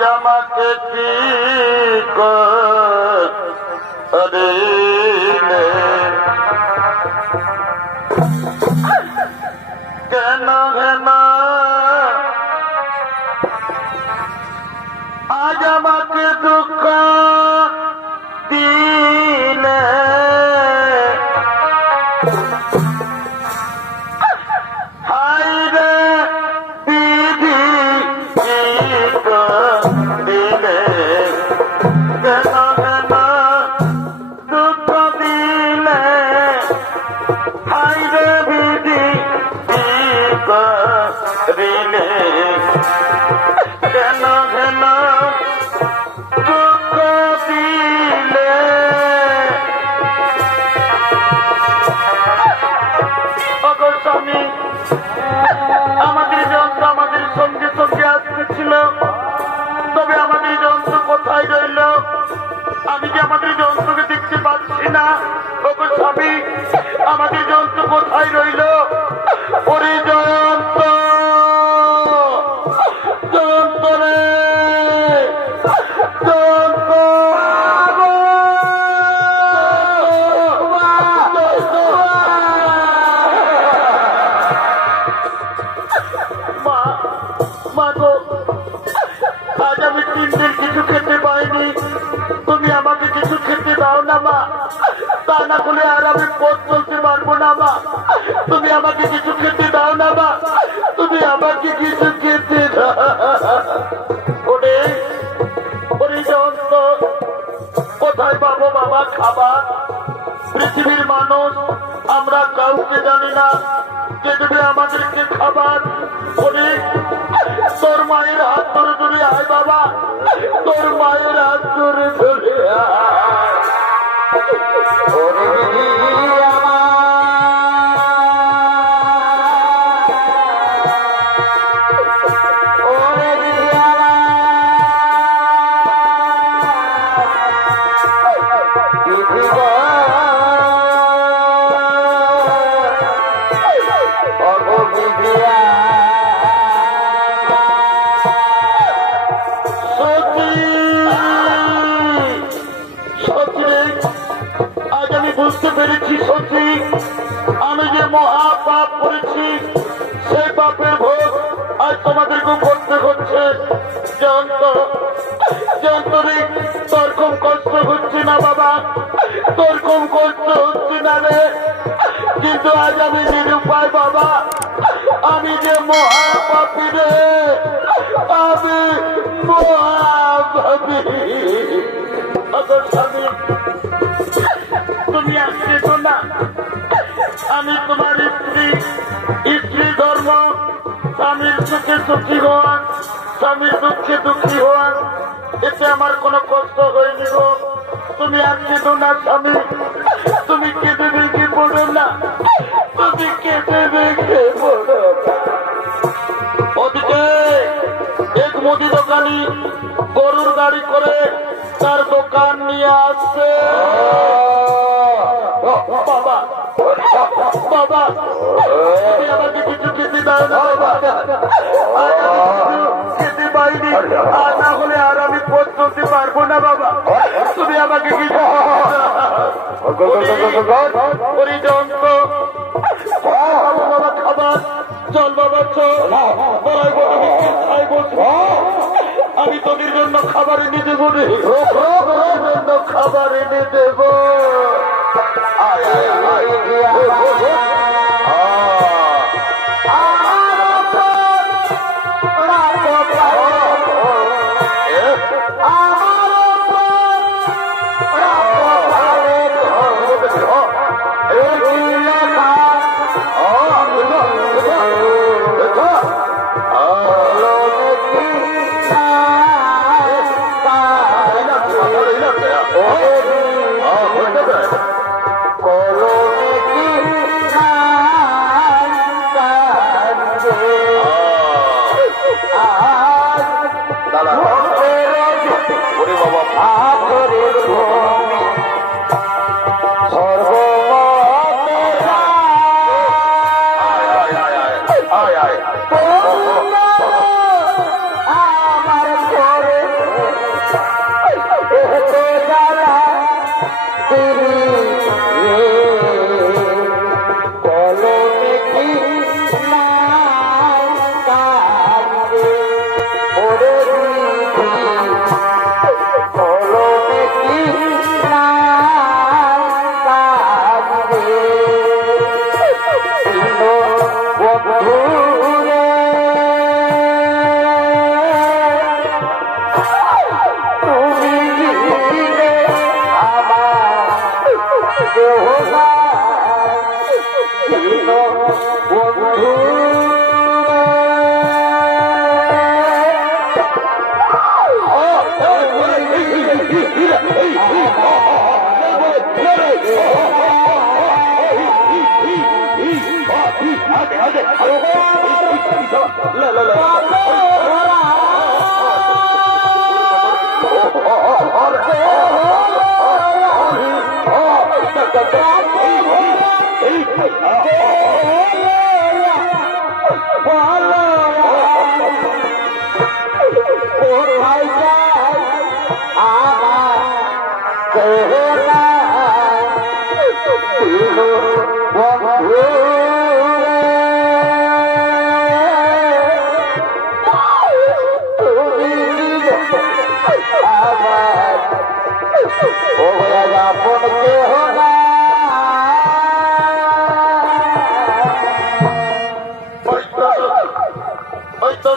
আজ আমাকে কি করিলে কেন হেন আজ আমাকে দুঃখ দিলে হায় রে বিধি দিলে কেন হেন দুঃখ দিলে হায় রে বিধি দিলে কেন হেন দুঃখ দিলে অগর স্বামী আমাদের যন্ত্র আমাদের সঙ্গে সঙ্গে আসতেছিল তবে আমাদের যন্ত্র কোথায় রইল আমি যে আমাদের যন্ত্রকে দেখতে পাচ্ছি না অগর স্বামী আমাদের যন্ত্র কোথায় রইল ওরে জয়ন্ত জয়ন্তরে জয়ন্ত মা গো আজ আমি 3 দিন কিছু খেতে পাইনি তুমি আমাকে কিছু খেতে দাও না মা তা না বলে আর আমি পথ চলতে পারবো না মা তুমি আমাকে কিছু খেতে দাও না মা তুমি আমাকে কিছু খেতে দাও ওরে ওরে যন্ত্র কোথায় পাবো বাবা খাবার পৃথিবীর মানুষ আমরা কাউকে জানি না যে দেবে আমাদেরকে খাবার ওরে তোর মায়ের হাত ধরে ধরে আয় বাবা তোর মায়ের হাত ধরে ধরে বুঝতে পেরেছি সত্যি আমি যে মহা পাপ করেছি সেই পাপের ভোগ আজ তোমাদেরকে করতে হচ্ছে যন্ত্রে তোর কম কষ্ট হচ্ছে না বাবা তোর কম কষ্ট হচ্ছে না রে কিন্তু আজ আমি নিরুপায় বাবা আমি যে মহা পাপী রে আমি মহাপাপী স্বামী তুমি আসছে তো না আমি তোমার স্ত্রী ধর্ম স্বামীর সুখে সুখী হওয়ান স্বামীর দুঃখে দুঃখী হওয়ান এতে আমার কোনো কষ্ট হয়নি গো তুমি আসছে তো না স্বামী তুমি কেঁদে দেখে পড়ো না তুমি কেঁদে দেখে পড়ো ওদিকে এক মুদি দোকানি গরুর গাড়ি করে তার দোকান নিয়ে আসছে বাবা বাবা তুমি আমাকে কিছু খেতে দাও না খেতে পাইনি আর না হলে আর আমি পথ চলতে পারবো না বাবা তুমি আমাকে কিছু যন্ত্র বাবা খাবার চল বাবা চল আমি তোদের জন্য খাবার এনে দেবো রে জন্য খাবার এনে দেবো আমার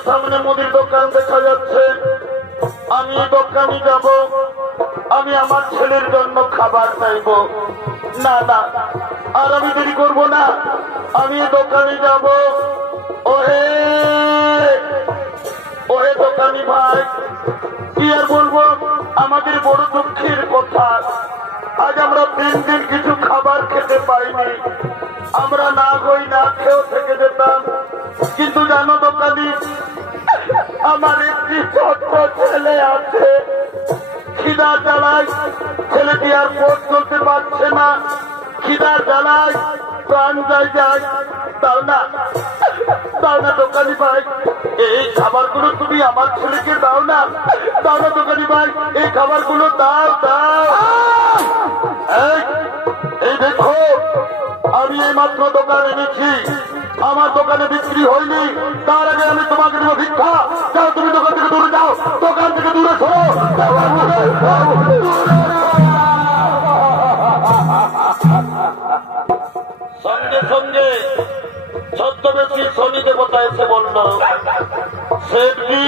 সামনে মুদির দোকান দেখা যাচ্ছে। আমি দোকানে যাব, আমি আমার ছেলের জন্য খাবার চাইব। না না, আর আমি দেরি করব না, আমি দোকানে যাব। ওহে ওহে দোকানি ভাই, কি আর বলবো, আমাদের বড় দুঃখের কথা। আজ আমরা 3 দিন কিছু খাবার খেতে পাইনি। আমরা না হই না খেয়েও থেকে যেতাম। কিন্তু জানো দোকানি, আমার একটি ছোট্ট ছেলে আছে, খিদার জ্বালায় ছেলেটি আর পথ চলতে পারছে না। খিদার জ্বালায় প্রাণ যায় যায়। তাও না দোকানি ভাই, এই খাবারগুলো তুমি আমার ছেলেকে দাও না। দাও না দোকানি ভাই, এই খাবারগুলো দাও দাও। এই দেখো, আমি এই মাত্র দোকান এনেছি, আমার দোকানে বিক্রি হয়নি। তার আগে আমি তোমাকে দেবো ভিক্ষা। যাও, তুমি দোকান থেকে দূরে যাও, দোকান থেকে দূরে সরো। সঙ্গে সঙ্গে ছদ্মবেশী শনি দেবতা এসে বলল, শেঠজি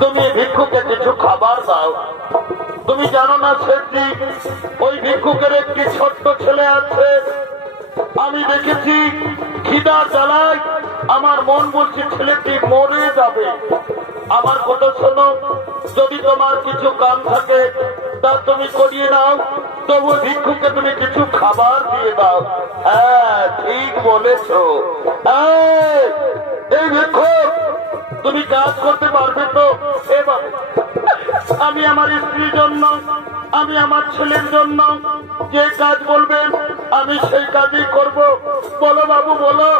তুমি ভিক্ষুকে কিছু খাবার দাও। তুমি জানো না শেঠজি, ওই ভিক্ষুকের একটি ছোট্ট ছেলে আছে। আমি দেখেছি খিদা জ্বালায় আমার মন বলছে ছেলেটি মরে যাবে। আমার কথা শোনো, যদি তোমার কিছু কাম থাকে তা তুমি করিয়ে নাও, তবু ভিক্ষুকে তুমি কিছু খাবার দিয়ে দাও। হ্যাঁ, ঠিক বলেছ। এই ভিক্ষুক, তুমি কাজ করতে পারবে তো? এবার আমি আমার স্ত্রীর জন্য, আমি আমার ছেলের জন্য যে কাজ বলবেন আমি সেই কাজই করব। বলো বাবু, বলো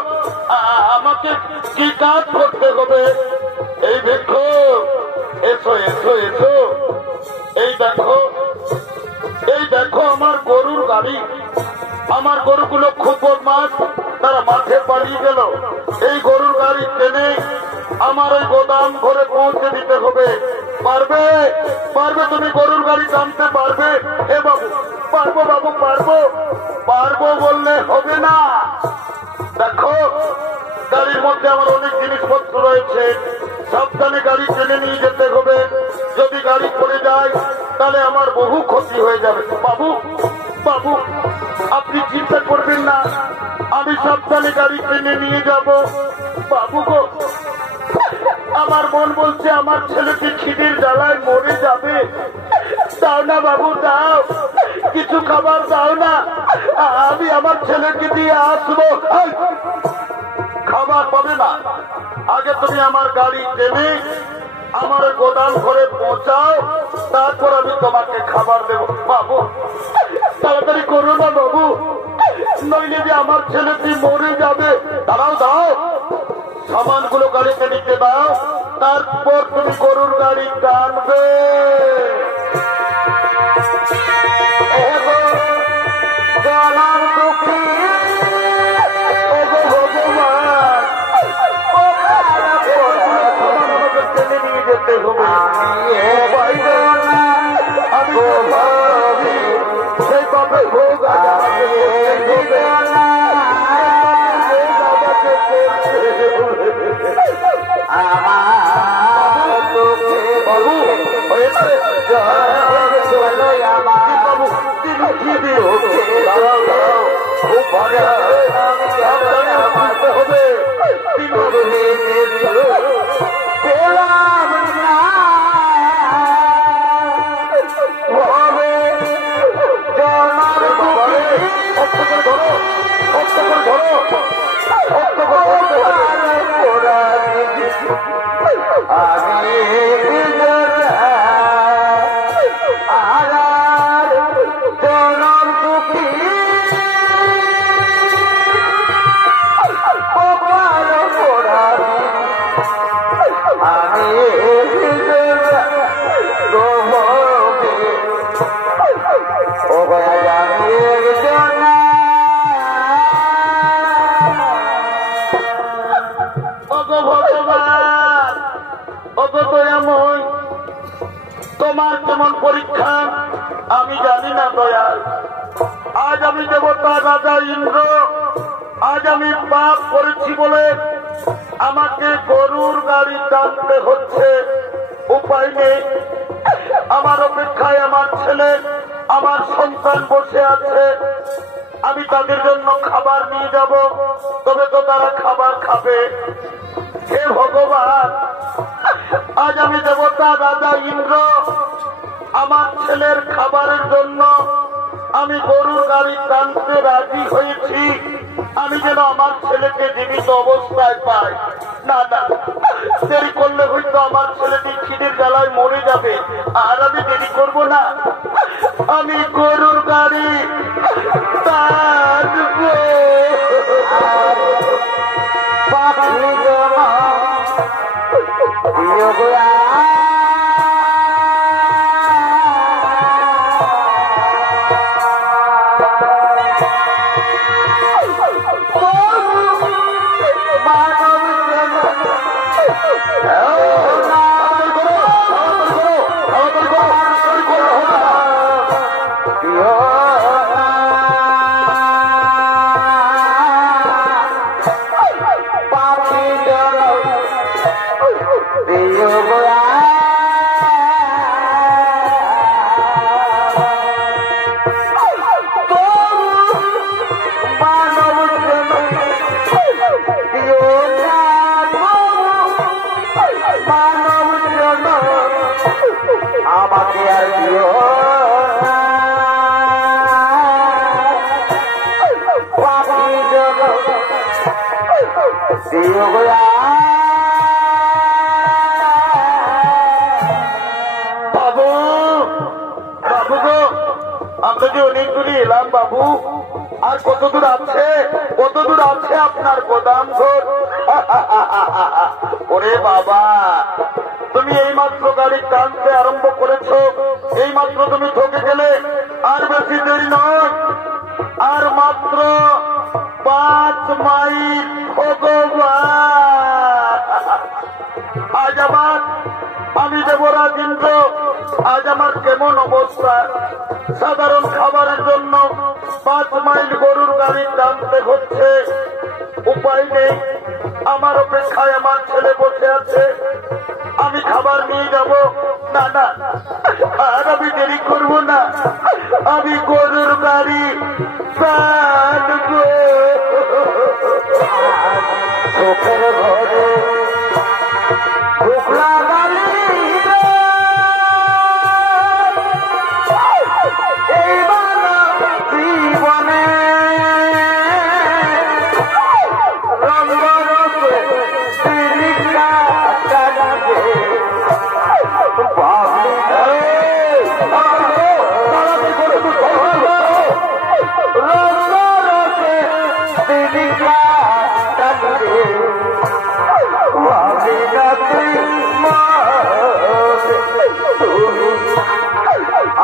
আমাকে কি কাজ করতে হবে? এই ভিক্ষুক, এসো এসো এসো। এই দেখো আমার গরুর গাড়ি। আমার গরুগুলো খুব বদমাশ, তারা মাঠে পালিয়ে গেল। এই গরুর গাড়ি টেনে আমার ওই গোদাম ঘরে পৌঁছে দিতে হবে। পারবে পারবে তুমি গরুর গাড়ি টানতে পারবে? হে বাবু, পারবো বাবু, পারবো। পারবো বললে হবে না। দেখো, গাড়ির মধ্যে আমার অনেক জিনিসপত্র রয়েছে, সাবধানে গাড়ি টেনে নিয়ে যেতে হবে। যদি গাড়ি পড়ে যায় তাহলে আমার বহু ক্ষতি হয়ে যাবে। বাবু বাবু, আপনি চিন্তা করবেন না, আমি সাবধানে গাড়ি টেনে নিয়ে যাব। বাবু গো, আমার মন বলছে আমার ছেলেটি খিদের জ্বালায় মরে যাবে। দাও না বাবু, দাও, কিছু খাবার দাও না, আমি আমার ছেলেকে দিয়ে আসবো। খাবার পাবে না, আগে তুমি আমার গাড়ি টেনে আমার গোদাম ঘরে পৌঁছাও, তারপর আমি তোমাকে খাবার দেবো। বাবু তাড়াতাড়ি করো না বাবু, নইলে যে আমার ছেলেটি মরে যাবে। দাঁড়াও দাও, সামানগুলো গাড়িতে নিতে দাও, তারপর তুমি গরুর গাড়ি টানবে। ভগবান আমাকে টেনে নিয়ে যেতে হবে। আমি সেই পাপে ভোগ হবে। পেলাম না ভগবান, ওগো দয়াময়, তোমার কেমন পরীক্ষা আমি জানি না দয়াল। আজ আমি দেবতা রাজা ইন্দ্র, আজ আমি পাপ করেছি বলে আমাকে গরুর গাড়ি টানতে হচ্ছে। উপায় নেই, আমার অপেক্ষায় আমার ছেলে আমার সন্তান বসে আছে। আমি তাদের জন্য খাবার নিয়ে যাব, তবে তো তারা খাবার খাবে। হে ভগবান, আজ আমি দেবতা রাজা ইন্দ্র আমার ছেলের খাবারের জন্য আমি গরুর গাড়ি টানতে রাজি হয়েছি। আমি যেন আমার ছেলেকে জীবিত অবস্থায় পাই। না না, দেরি করলে হয়তো আমার ছেলেটি খিদের জ্বালায় মরে যাবে, আর আমি দেরি করব না। আমি গরুর গাড়ি টানবো। বাবু, বাবু গো, আমরা যে অনেক দূরে এলাম বাবু। আর কত দূর আছে, কত দূর আছে আপনার গোদাম ঘর? ওরে বাবা, তুমি এই মাত্র গাড়ি টানতে আরম্ভ করেছ, এই মাত্র তুমি ঠকে গেলে। আর বেশি দেরি নয়, আর মাত্র 5 মাইল। ভগবান, আজ আমার, আমি দেবরাজ ইন্দ্র, আজ আমার কেমন অবস্থা। সাধারণ খাবারের জন্য 5 মাইল গরুর গাড়ি টানতে হচ্ছে। উপায় নেই, আমার অপেক্ষায় আমার ছেলে বসে আছে। আমি খাবার নিয়ে যাব। না না, আর আমি দেরি করব না। আমি গরুর গাড়ি টানবো। চোখের ঘরে ঢুকলা গাড়ি, জীবনে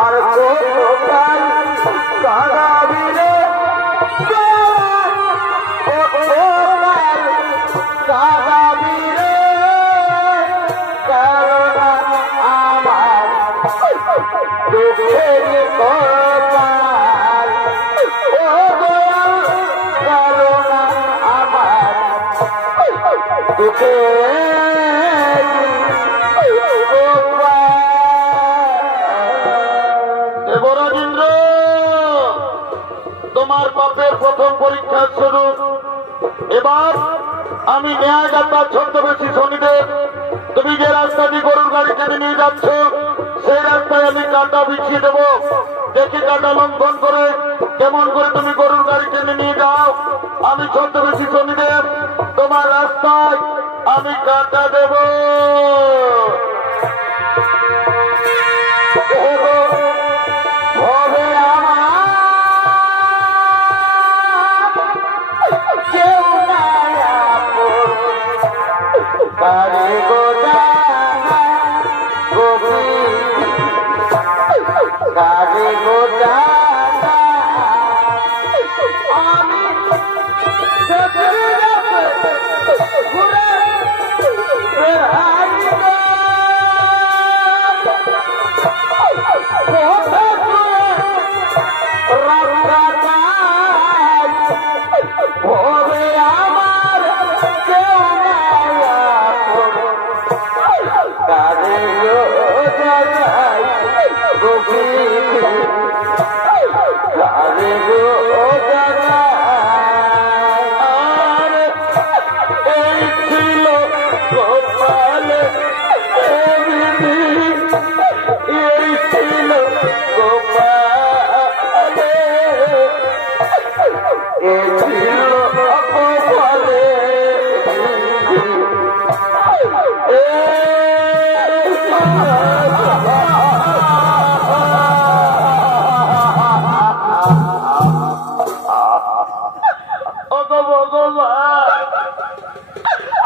আর তোমার পাপের প্রথম পরীক্ষা শুরু। এবার আমি ন্যায়দাতা ছদ্মবেশী শনিদেব, তুমি যে রাস্তা দিয়ে গরুর গাড়ি টেনে নিয়ে যাচ্ছ, সেই রাস্তায় আমি কাঁটা বিছিয়ে দেবো। দেখি কাঁটা লঙ্ঘন করে কেমন করে তুমি গরুর গাড়ি টেনে নিয়ে যাও। আমি ছদ্মবেশী শনিদেব, তোমার রাস্তায় আমি কাঁটা দেব।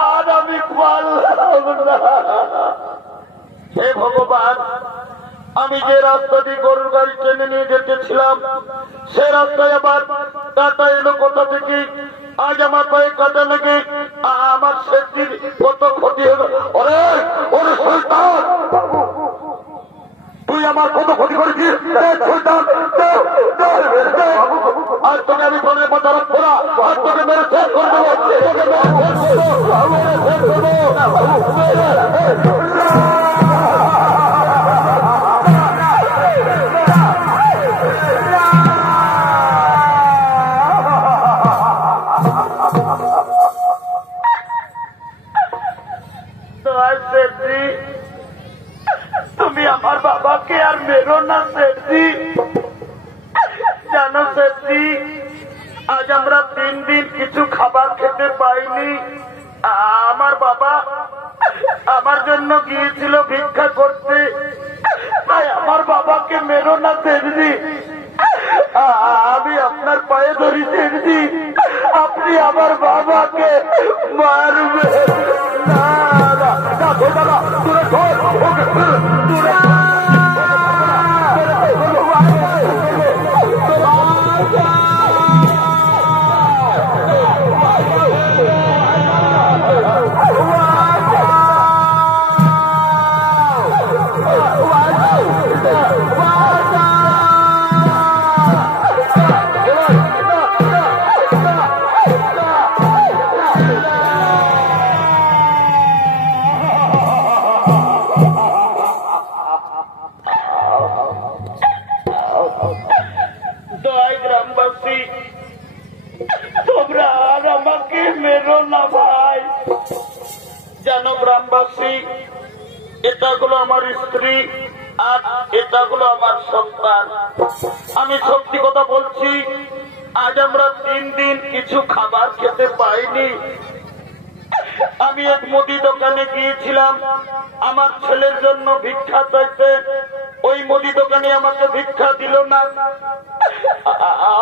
আর আমি পারলাম না। হে ভগবান, আমি যে রাস্তা দিয়ে গরুর গাড়ি টেনে নিয়ে যেতেছিলাম সে রাস্তায় আবার কাটা এলো কোথা থেকে। আজ আমার পায়ে কাটা লেগে আমার সেদিন কত ক্ষতি হলো। ওরে ওরে শয়তান, তুই আমার কত ক্ষতি করেছিস। আর তোকে আমি বলে কথা রাখবো না, আর তোকে মেরে শেষ করে দেবো, তোকে মেরে শেষ করবো। তুমি আমার বাবাকে আর মেরো না সেঠজি। জানো সেঠজি, আজ আমরা 3 দিন কিছু খাবার খেতে পাইনি। আমার বাবা আমার জন্য গিয়েছিল ভিক্ষা করতে, তাই আমার বাবাকে মেরো না সেঠজি। আমি আপনার পায়ে ধরি সেঠজি, আপনি আমার বাবাকে মারবেন না। গ্রামবাসী, তোমরা আর আমাকে মেরো না ভাই। জানো গ্রামবাসী, এটা হলো আমার স্ত্রী আর এটা হলো আমার সন্তান। আমি সত্যি কথা বলছি, আজ আমরা 3 দিন কিছু খাবার খেতে পাইনি। আমি এক মুদি দোকানে গিয়েছিলাম আমার ছেলের জন্য ভিক্ষা চাইতে। ওই মুদি দোকানে আমাকে ভিক্ষা দিল না,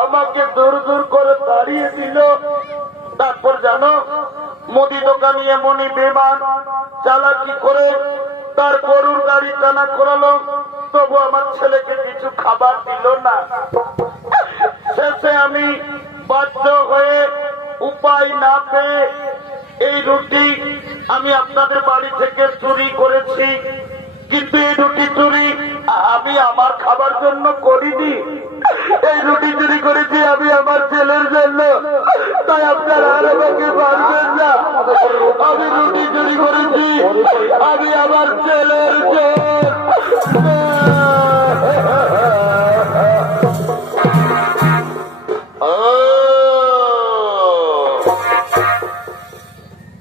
আমাকে দূর দূর করে তাড়িয়ে দিল। তারপর জানো, মুদি দোকানি এমনই বেমান চালাকি করে তার গরুর গাড়ি টানা করালো, তবু আমার ছেলেকে কিছু খাবার দিল না। শেষে আমি বাধ্য হয়ে উপায় না পেয়ে এই রুটি আমি আপনাদের বাড়ি থেকে চুরি করেছি। কিন্তু এই রুটি চুরি আমি আমার খাবার জন্য করিনি, এই রুটি চুরি করেছি আমি আমার ছেলের জন্য। তাই আপনারা আর আমাকে মারবেন না। আমি রুটি চুরি করেছি আমি আমার ছেলের জন্য।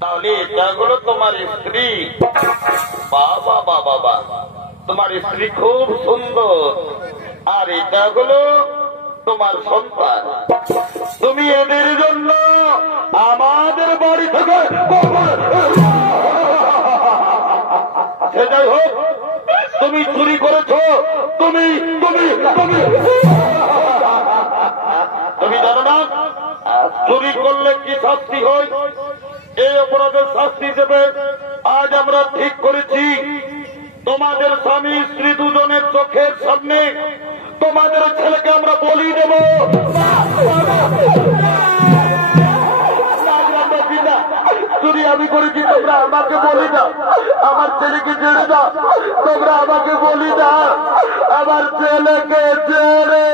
তাহলে এটা হলো তোমার স্ত্রী। বাবা বাবা বাবা, তোমার স্ত্রী খুব সুন্দর। আর এটা হলো তোমার সন্তান। তুমি এদের জন্য আমাদের বাড়ি থেকে সে যাই হোক, তুমি চুরি করেছো। তুমি তুমি তুমি তুমি জানো না চুরি করলে কি শাস্তি হয়? এই অপরাধের শাস্তি হিসেবে আজ আমরা ঠিক করেছি, তোমাদের স্বামী স্ত্রী দুজনের চোখের সামনে তোমাদের ছেলেকে আমরা বলি দেব। চুরি আমি করেছি, তোমরা আমাকে বলি দাও। আমার ছেলেকে ছেড়ে দাও, তোমরা আমাকে বলি দাও। আমার ছেলেকে ছেড়ে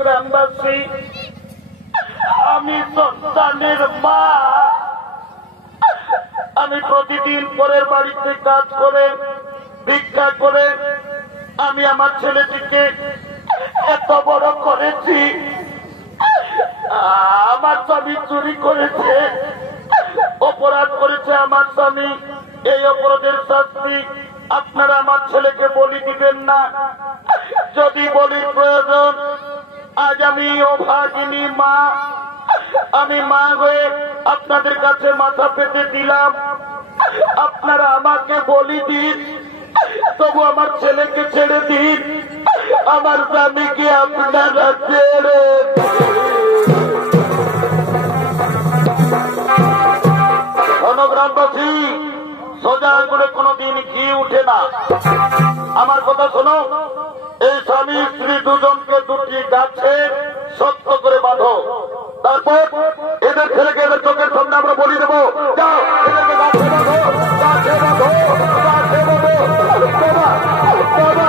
গ্রামবাসী, আমি সন্তানের মা। আমি প্রতিদিন পরের বাড়িতে কাজ করে ভিক্ষা করে আমি আমার ছেলেটিকে এত বড় করেছি। আমার স্বামী চুরি করেছে, অপরাধ করেছে আমার স্বামী। এই অপরাধের শাস্তি আপনারা আমার ছেলেকে বলি দিবেন না। যদি বলি প্রয়োজন আজ আমি অভাগিনী মা, আমি মা হয়ে আপনাদের কাছে মাথা পেতে দিলাম। আপনারা আমাকে বলি দিন, তবু আমার ছেলেকে ছেড়ে দিন, আমার স্বামীকে আপনারা ছেড়ে গ্রামবাসী। সোজা আঙুলে কোনোদিন ঘি উঠে না। আমার কথা শোনো, এই স্বামী স্ত্রী দুজনকে দুটি গাছে শক্ত করে বাঁধো। তারপর এদের ছেলেকে এদের চোখের সামনে আমরা বলি দেবো, যাও এদেরকে গাছে বাঁধো, গাছে বাঁধো, গাছে বাঁধো। বাবা, বাবা, বাবা,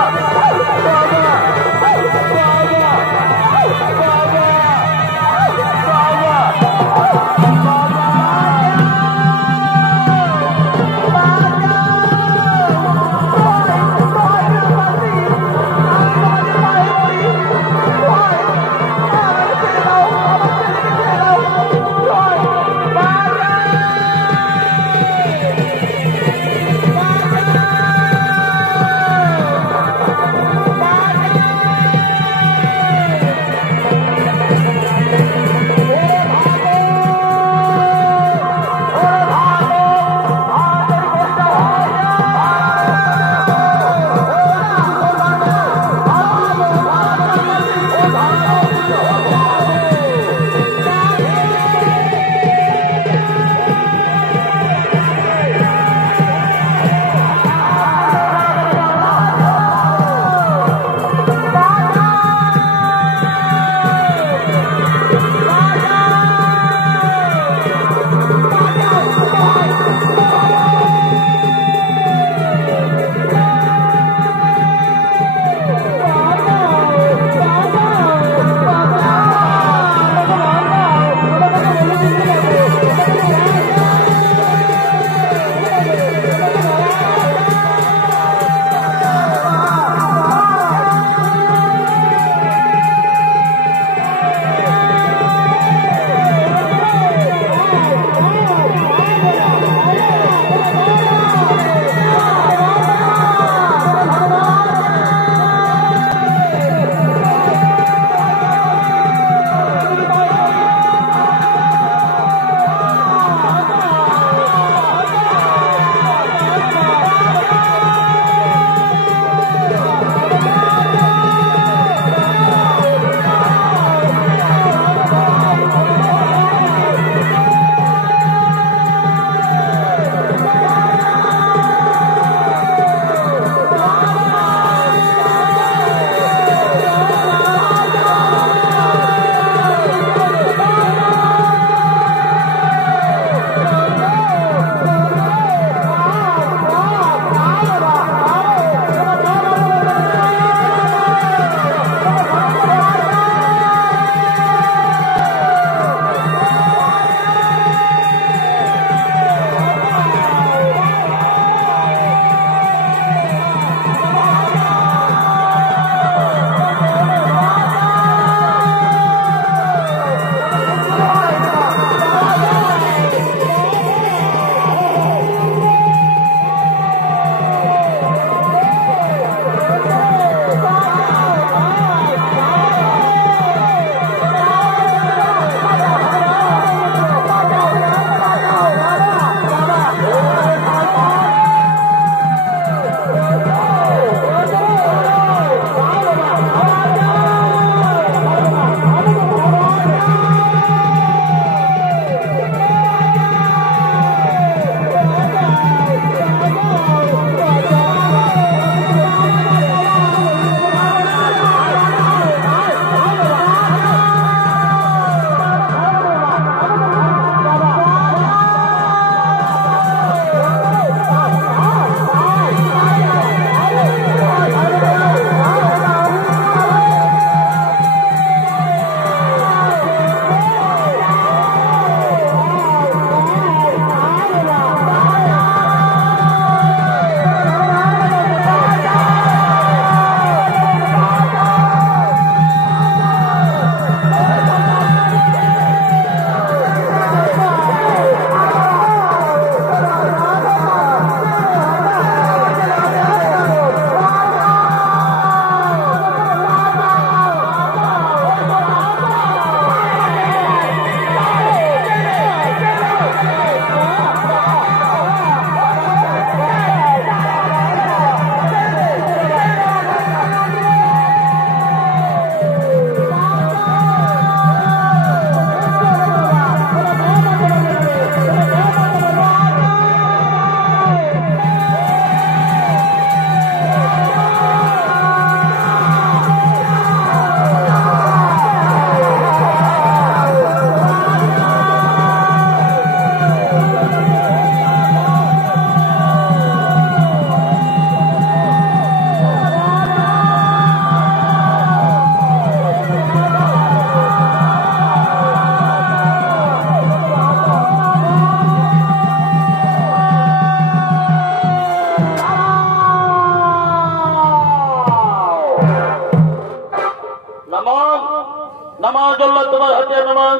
নামাজ আল্লাহ তোমার হাতে নামাজ।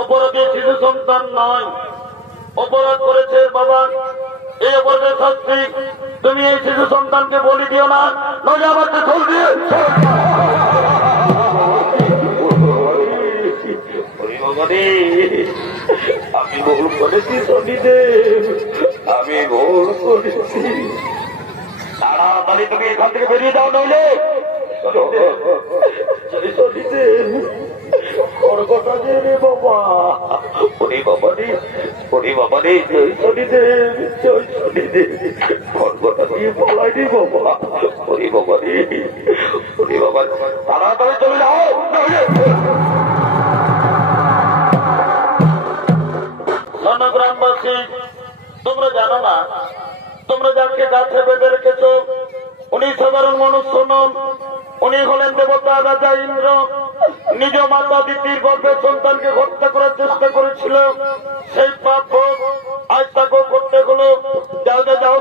অপরাধী শিশু সন্তান নয়, অপরাধ করেছে বাবা, এই অপরাধের শাস্তি তুমি এই শিশু সন্তানকে বলি দিও না, নইলে আমাকে খোল দিয়ে আমি ভুল করেছি শনিদেব, আমি ভুল করেছি। তাড়াতাড়ি তুমি এখান থেকে বেরিয়ে যাও, নইলে শনিদেব খড়গটা যে রে বাবা, ওরে বাবা রে, ওরে বাবা রে, জয় শনিদেব, জয় শনিদেব, খড়গটা দিয়ে পলাই রে বাবা, ওরে বাবা রে, ওরে বাবা, তাড়াতাড়ি চলে যাও। গ্রামবাসী, তোমরা জানো না, তোমরা যাকে গাছে বেঁধে রেখেছ উনি সাধারণ মনুষ্য নন, উনি হলেন দেবতা রাজা ইন্দ্র। নিজ মাতা দিদির গর্ভের সন্তানকে হত্যা করার চেষ্টা করেছিল, সেই পাপ আজ তাকেও করতে হলো। যাও যাও যাও,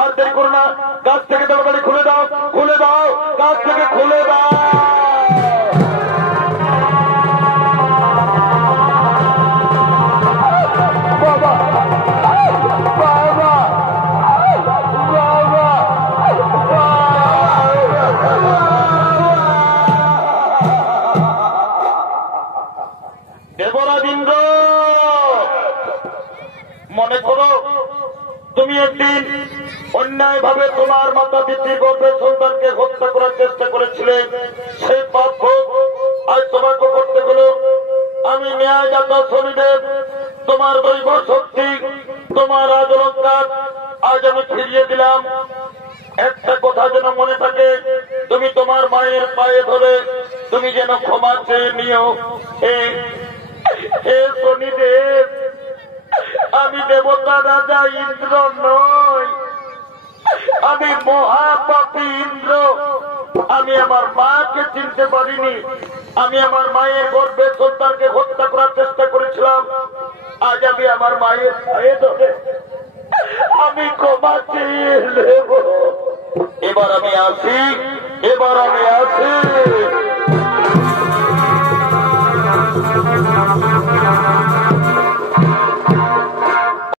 আর দেরি করো না, গাছ থেকে তাড়াতাড়ি খুলে দাও, খুলে দাও, গাছ থেকে খুলে দাও। মনে করো তুমি একদিন অন্যায় ভাবে তোমার মাতা পিতৃ গর্ভের সন্তানকে হত্যা করার চেষ্টা করেছিলে, সেই পাপ আজ তোমাকে করতে হলো। আমি ন্যায়দাতা শনিদেব, তোমার দৈব শক্তি, তোমার রাজ অলঙ্কার আজ আমি ফিরিয়ে দিলাম। একটা কথা যেন মনে থাকে, তুমি তোমার মায়ের পায়ে ধরে তুমি যেন ক্ষমা চেয়ে নিও। হে শনিদেব, আমি দেবতা রাজা ইন্দ্র নই, আমি মহাপাপী ইন্দ্র। আমি আমার মাকে চিনতে পারিনি, আমি আমার মায়ের গর্ভের সন্তানকে হত্যা করার চেষ্টা করেছিলাম। আজ আমি আমার মায়ের পায়ে ধরে আমি ক্ষমা চেয়ে নেব। এবার আমি আসি, এবার আমি আসি।